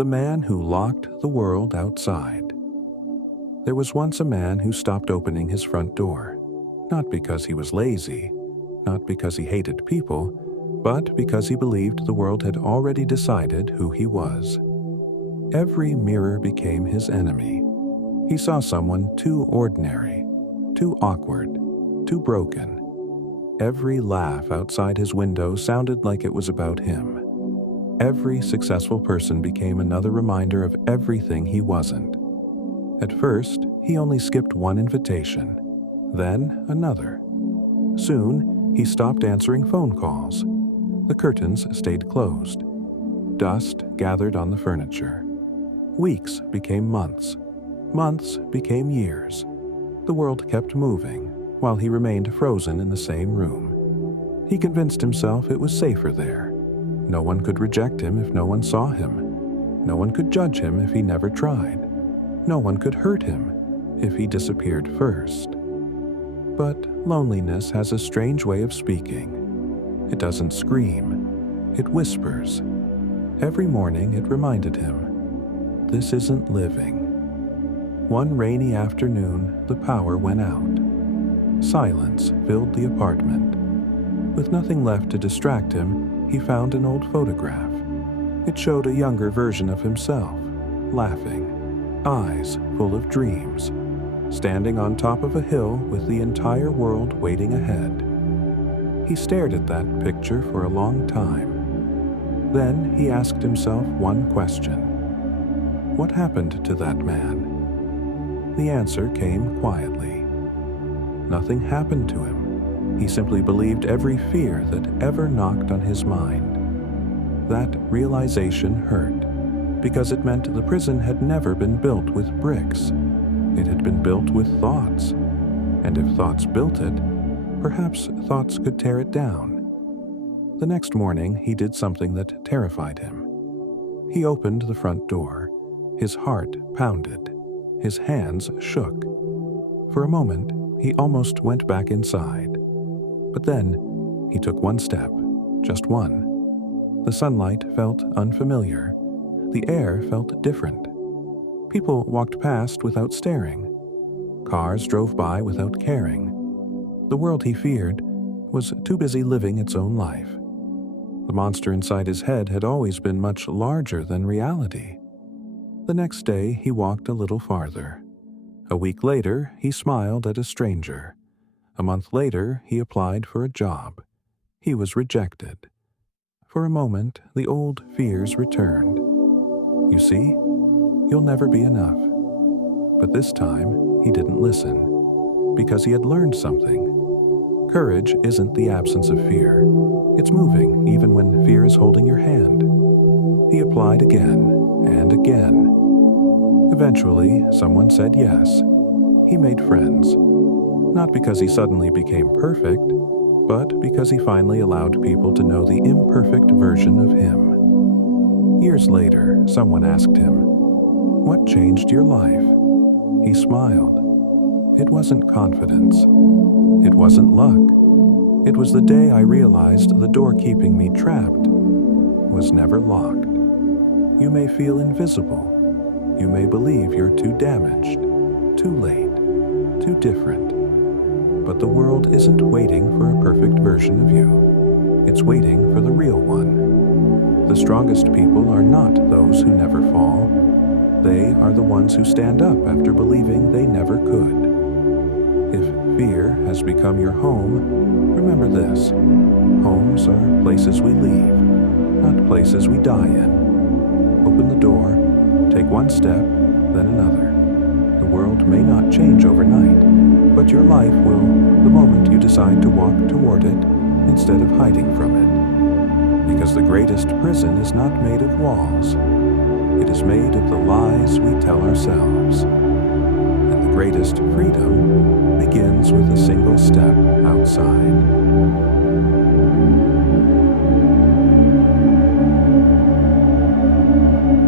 The man who locked the world outside. There was once a man who stopped opening his front door, not because he was lazy, not because he hated people, but because he believed the world had already decided who he was. Every mirror became his enemy. He saw someone too ordinary, too awkward, too broken. Every laugh outside his window sounded like it was about him. Every successful person became another reminder of everything he wasn't. At first, he only skipped one invitation, then another. Soon, he stopped answering phone calls. The curtains stayed closed. Dust gathered on the furniture. Weeks became months. Months became years. The world kept moving, while he remained frozen in the same room. He convinced himself it was safer there. No one could reject him if no one saw him. No one could judge him if he never tried. No one could hurt him if he disappeared first. But loneliness has a strange way of speaking. It doesn't scream. It whispers. Every morning it reminded him, this isn't living. One rainy afternoon, the power went out. Silence filled the apartment. With nothing left to distract him, he found an old photograph. It showed a younger version of himself, laughing, eyes full of dreams, standing on top of a hill with the entire world waiting ahead. He stared at that picture for a long time. Then he asked himself one question. What happened to that man? The answer came quietly. Nothing happened to him. He simply believed every fear that ever knocked on his mind. That realization hurt, because it meant the prison had never been built with bricks. It had been built with thoughts. And if thoughts built it, perhaps thoughts could tear it down. The next morning, he did something that terrified him. He opened the front door. His heart pounded. His hands shook. For a moment, he almost went back inside. But then, he took one step, just one. The sunlight felt unfamiliar. The air felt different. People walked past without staring. Cars drove by without caring. The world he feared was too busy living its own life. The monster inside his head had always been much larger than reality. The next day, he walked a little farther. A week later, he smiled at a stranger. A month later, he applied for a job. He was rejected. For a moment, the old fears returned. You see, you'll never be enough. But this time, he didn't listen, because he had learned something. Courage isn't the absence of fear. It's moving even when fear is holding your hand. He applied again and again. Eventually, someone said yes. He made friends. Not because he suddenly became perfect, but because he finally allowed people to know the imperfect version of him. Years later, someone asked him, "What changed your life?" He smiled. It wasn't confidence. It wasn't luck. It was the day I realized the door keeping me trapped was never locked. You may feel invisible. You may believe you're too damaged, too late, too different. But the world isn't waiting for a perfect version of you. It's waiting for the real one. The strongest people are not those who never fall. They are the ones who stand up after believing they never could. If fear has become your home, remember this. Homes are places we leave, not places we die in. Open the door, take one step, then another. The world may not change overnight, but your life will the moment you decide to walk toward it instead of hiding from it. Because the greatest prison is not made of walls. It is made of the lies we tell ourselves. And the greatest freedom begins with a single step outside.